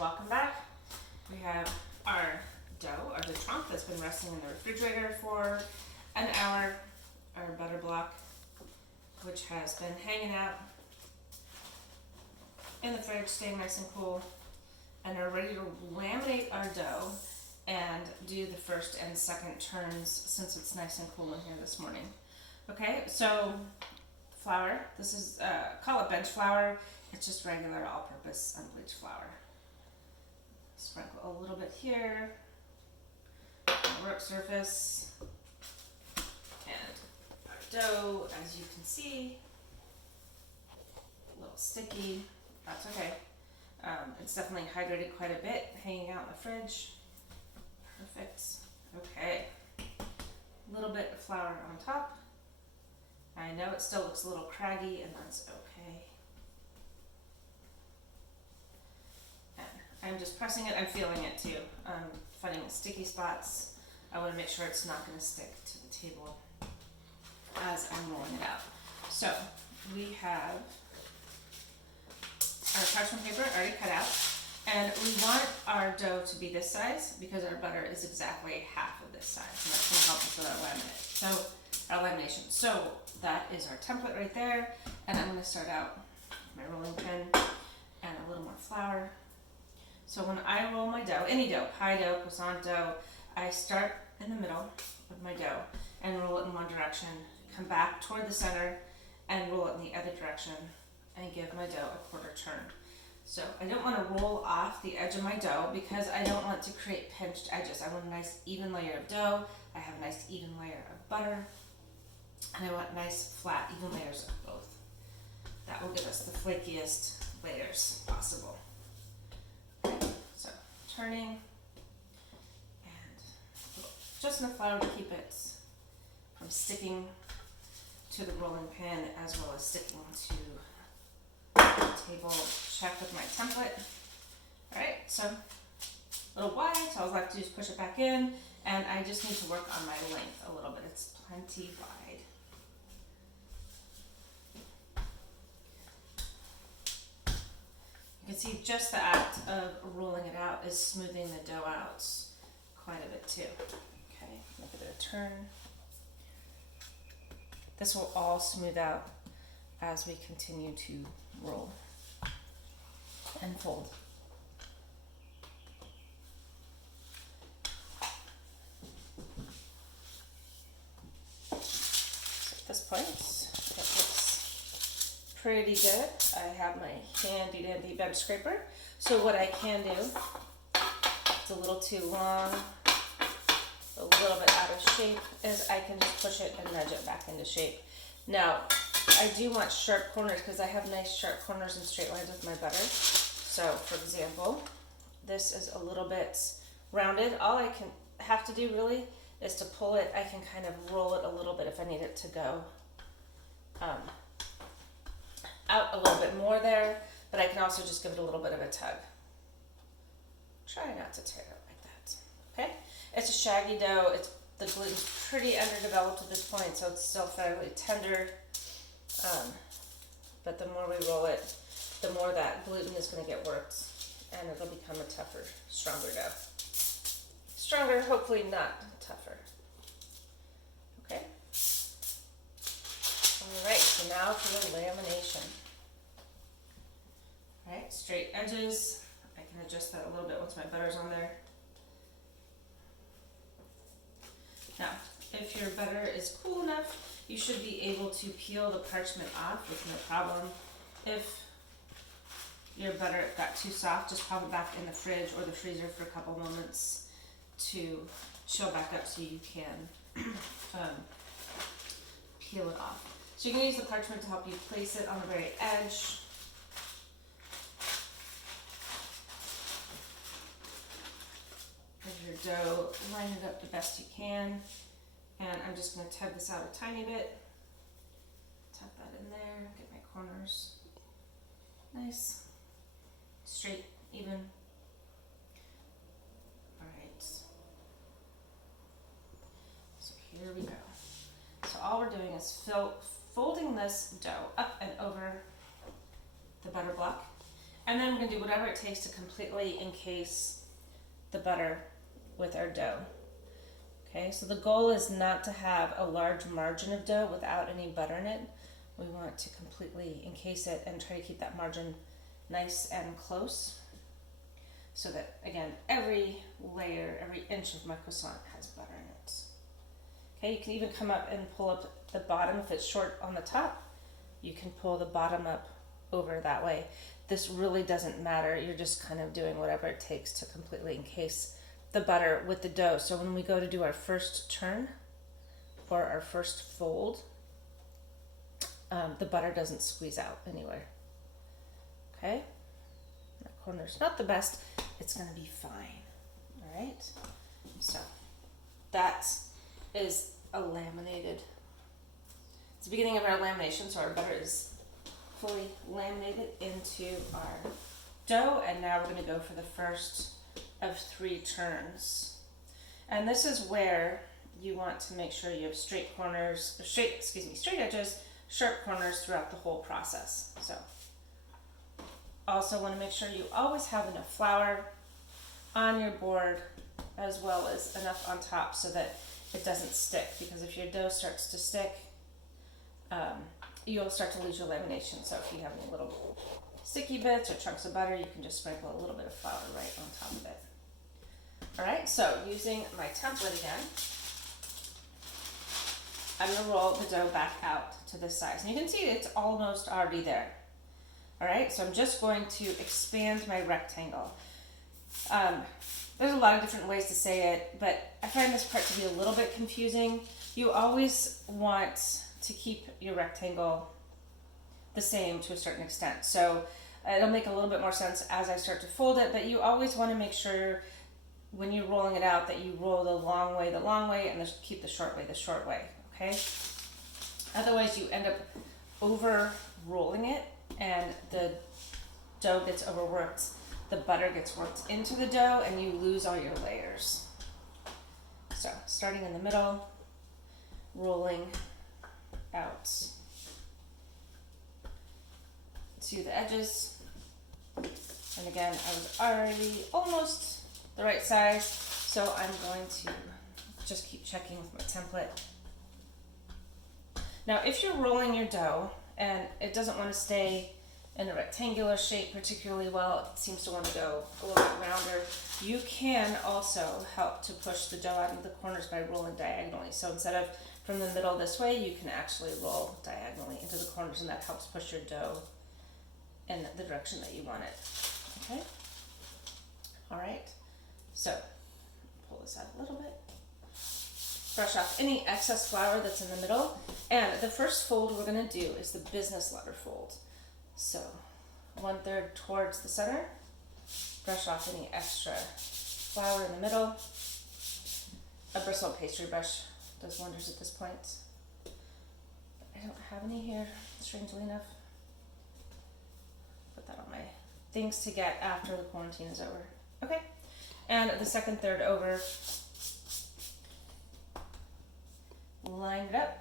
welcome back. We have our dough, our trunk that's been resting in the refrigerator for an hour, our butter block, which has been hanging out in the fridge, staying nice and cool, and we're ready to laminate our dough and do the first and second turns since it's nice and cool in here this morning. Okay, so flour, this is, call it bench flour, it's just regular all-purpose unbleached flour. Sprinkle a little bit here on the work surface, and our dough, as you can see, a little sticky. That's okay. It's definitely hydrated quite a bit, hanging out in the fridge. Perfect. Okay. A little bit of flour on top. I know it still looks a little craggy, and that's okay. And I'm just pressing it. I'm feeling it too. Finding sticky spots. I want to make sure it's not going to stick to the table as I'm rolling it out. So we have our parchment paper already cut out, and we want our dough to be this size because our butter is exactly half of this size, and that's going to help us with our lamination. So that is our template right there, and I'm going to start out with my rolling pin and a little more flour. So when I roll my dough, any dough, pie dough, croissant dough, I start in the middle with my dough and roll it in one direction, come back toward the center and roll it in the other direction, and give my dough a quarter turn. So I don't want to roll off the edge of my dough because I don't want to create pinched edges. I want a nice even layer of dough, I have a nice even layer of butter, and I want nice flat even layers of both. That will give us the flakiest layers possible. Okay, so turning, and just enough flour to keep it from sticking to the rolling pin as well as sticking to table. Check with my template. Alright, so a little wide, so all I have to do is push it back in, and I just need to work on my length a little bit. It's plenty wide. You can see just the act of rolling it out is smoothing the dough out quite a bit too. Okay, give it a turn. This will all smooth out as we continue to roll and fold. So at this point, that looks pretty good. I have my handy dandy bench scraper. So what I can do, it's a little too long, a little bit out of shape, is I can just push it and nudge it back into shape. Now, I do want sharp corners because I have nice sharp corners and straight lines with my butter. So, for example, this is a little bit rounded. All I can have to do really is to pull it. I can kind of roll it a little bit if I need it to go out a little bit more there, but I can also just give it a little bit of a tug. Try not to tear it like that. Okay? It's a shaggy dough. The gluten's pretty underdeveloped at this point, so it's still fairly tender. But the more we roll it, the more that gluten is going to get worked, and it'll become a tougher, stronger dough. Stronger, hopefully not tougher. Okay? Alright, so now for the lamination. Alright, straight edges. I can adjust that a little bit once my butter's on there. Now, if your butter is cool enough, you should be able to peel the parchment off with no problem. If your butter got too soft, just pop it back in the fridge or the freezer for a couple moments to chill back up so you can peel it off. So you can use the parchment to help you place it on the very edge. As your dough, line it up the best you can. And I'm just going to tug this out a tiny bit. Tuck that in there, get my corners nice, straight, even. Alright. So here we go. So all we're doing is folding this dough up and over the butter block And then we're gonna do whatever it takes to completely encase the butter with our dough. Okay, so the goal is not to have a large margin of dough without any butter in it. We want to completely encase it and try to keep that margin nice and close so that, again, every layer, every inch of my croissant has butter in it. Okay, you can even come up and pull up the bottom. If it's short on the top, you can pull the bottom up over that way. This really doesn't matter. You're just kind of doing whatever it takes to completely encase the butter with the dough. So when we go to do our first turn or our first fold, the butter doesn't squeeze out anywhere. Okay, that corner's not the best. It's gonna be fine. All right, so that is a laminated. It's the beginning of our lamination, so our butter is fully laminated into our dough, and now we're going to go for the first of 3 turns. And this is where you want to make sure you have straight edges, sharp corners throughout the whole process. So also want to make sure you always have enough flour on your board as well as enough on top so that it doesn't stick, because if your dough starts to stick, you'll start to lose your lamination. So if you have any little sticky bits or chunks of butter, you can just sprinkle a little bit of flour right on top of it. All right, so using my template again, I'm gonna roll the dough back out to this size. And you can see it's almost already there. All right, so I'm just going to expand my rectangle. There's a lot of different ways to say it, but I find this part to be a little bit confusing. You always want to keep your rectangle the same to a certain extent. So it'll make a little bit more sense as I start to fold it, but you always want to make sure when you're rolling it out that you roll the long way, and keep the short way, okay? Otherwise you end up over rolling it and the dough gets overworked. The butter gets worked into the dough and you lose all your layers. So starting in the middle, rolling out to the edges. And again, I was already almost the right size, so I'm going to just keep checking with my template. Now, if you're rolling your dough and it doesn't want to stay in a rectangular shape particularly well, it seems to want to go a little bit rounder, you can also help to push the dough out of the corners by rolling diagonally. So instead of from the middle this way, you can actually roll diagonally into the corners, and that helps push your dough in the direction that you want it. Okay? All right. So pull this out a little bit. Brush off any excess flour that's in the middle. And the first fold we're going to do is the business letter fold. So 1/3 towards the center. Brush off any extra flour in the middle. A bristle pastry brush does wonders at this point. I don't have any here, strangely enough. Put that on my things to get after the quarantine is over. Okay, and the second third over. Line it up.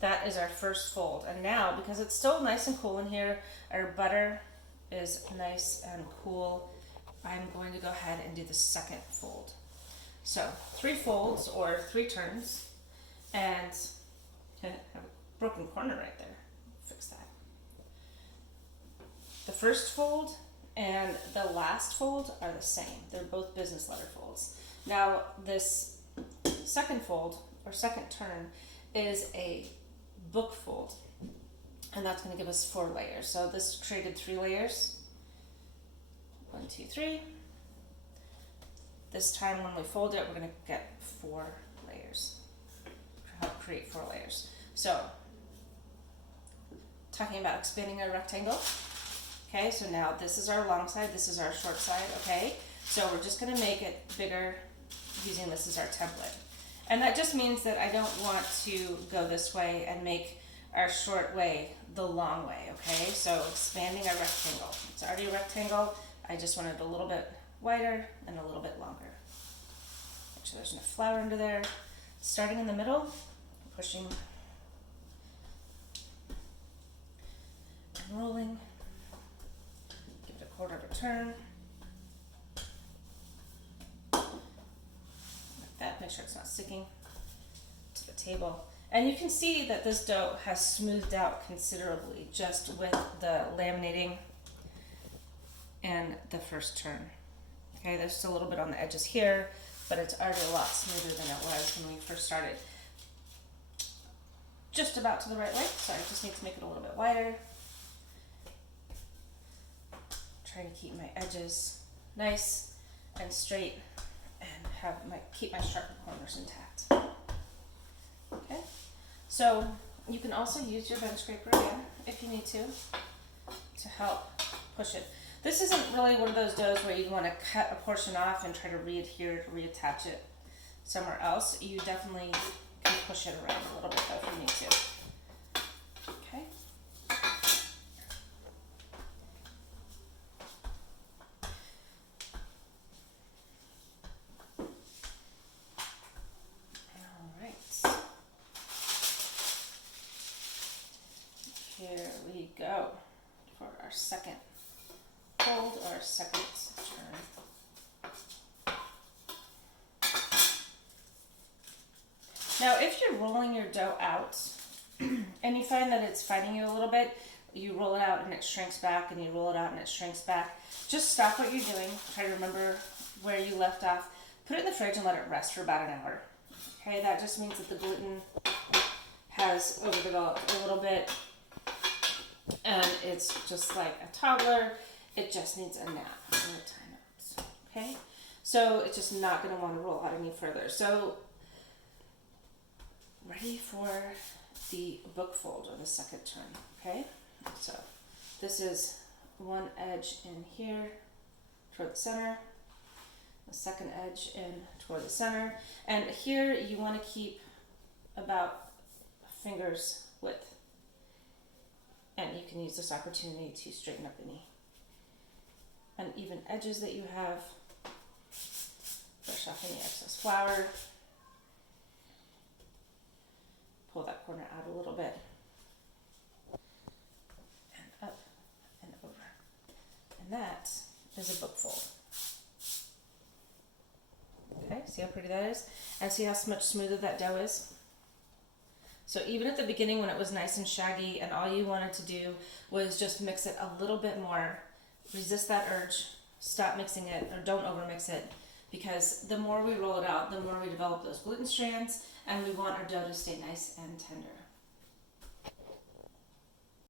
That is our first fold. And now, because it's still nice and cool in here, our butter is nice and cool, I'm going to go ahead and do the second fold. So 3 folds or 3 turns, and I have a broken corner right there. Fix that. The first fold and the last fold are the same. They're both business letter folds. Now this second fold or second turn is a book fold, and that's going to give us 4 layers. So this created 3 layers. 1, 2, 3. This time when we fold it, we're going to get 4 layers. Help create 4 layers. So, talking about expanding our rectangle. Okay, so now this is our long side, this is our short side, okay? So we're just going to make it bigger using this as our template. And that just means that I don't want to go this way and make our short way the long way, okay? So expanding our rectangle. It's already a rectangle, I just want it a little bit wider and a little bit longer. Make sure there's enough flour under there. Starting in the middle, pushing and rolling. quarter of a turn. Like that, make sure it's not sticking to the table. And you can see that this dough has smoothed out considerably just with the laminating and the first turn. Okay, there's still a little bit on the edges here, but it's already a lot smoother than it was when we first started. Just about to the right length, so I just need to make it a little bit wider. Trying to keep my edges nice and straight and keep my sharper corners intact. Okay, so you can also use your bench scraper again if you need to help push it. This isn't really one of those doughs where you want to cut a portion off and try to reattach it somewhere else. You definitely can push it around a little bit though if you need to. Okay. All right. Here we go for our second fold, or second turn. Now, if you're rolling your dough out and you find that it's fighting you a little bit, you roll it out and it shrinks back, and you roll it out and it shrinks back, just stop what you're doing. Try to remember where you left off. Put it in the fridge and let it rest for about an hour. Okay, that just means that the gluten has overdeveloped a little bit, and it's just like a toddler. It just needs a nap or a timeout. Okay, so it's just not going to want to roll out any further. So ready for the book fold, or the second turn. Okay, so this is one edge in here toward the center, the second edge in toward the center, and here you want to keep about a finger's width, and you can use this opportunity to straighten up any uneven edges that you have, brush off any excess flour, pull that corner out a little bit, and up and over. And that is a book fold. Okay, see how pretty that is? And see how much smoother that dough is? So even at the beginning when it was nice and shaggy and all you wanted to do was just mix it a little bit more, resist that urge, stop mixing it, or don't overmix it, because the more we roll it out, the more we develop those gluten strands, and we want our dough to stay nice and tender.